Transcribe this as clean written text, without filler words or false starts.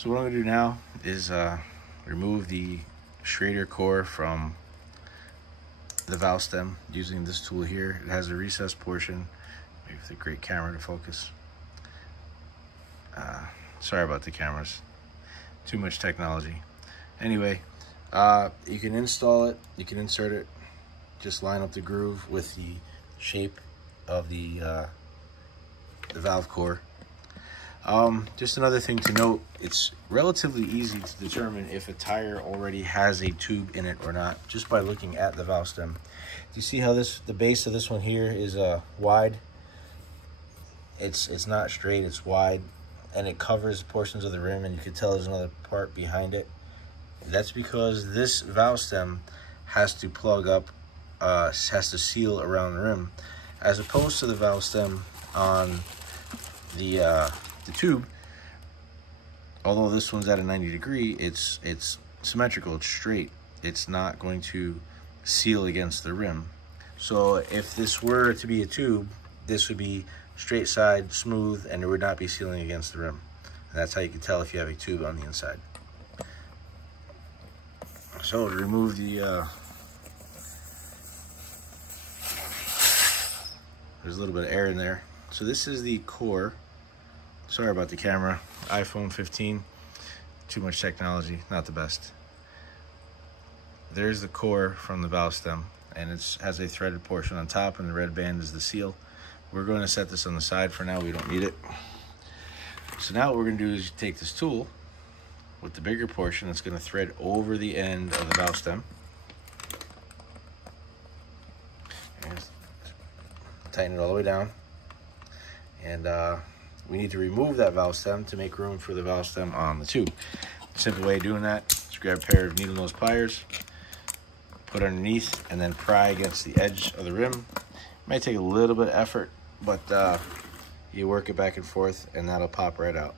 So what I'm going to do now is remove the Schrader core from the valve stem using this tool here. It has a recessed portion. Maybe with a great camera to focus. Sorry about the cameras. Too much technology. Anyway, you can install it. You can insert it. Just line up the groove with the shape of the valve core. Just another thing to note, it's relatively easy to determine if a tire already has a tube in it or not, just by looking at the valve stem. You see how the base of this one here is wide? It's not straight, it's wide, and it covers portions of the rim, and you can tell there's another part behind it. That's because this valve stem has to plug up, has to seal around the rim, as opposed to the valve stem on the tube. Although this one's at a 90 degree, it's symmetrical, it's straight. It's not going to seal against the rim. So if this were to be a tube, this would be straight side, smooth, and it would not be sealing against the rim. And that's how you can tell if you have a tube on the inside. So to remove the there's a little bit of air in there. So this is the core. Sorry about the camera. iPhone 15. Too much technology, not the best. There's the core from the valve stem, and it has a threaded portion on top, and the red band is the seal. We're going to set this on the side for now. We don't need it. So now what we're going to do is take this tool with the bigger portion that's going to thread over the end of the valve stem. And tighten it all the way down. And we need to remove that valve stem to make room for the valve stem on the tube. The simple way of doing that is grab a pair of needle nose pliers, put underneath, and then pry against the edge of the rim. It might take a little bit of effort, but you work it back and forth, and that'll pop right out.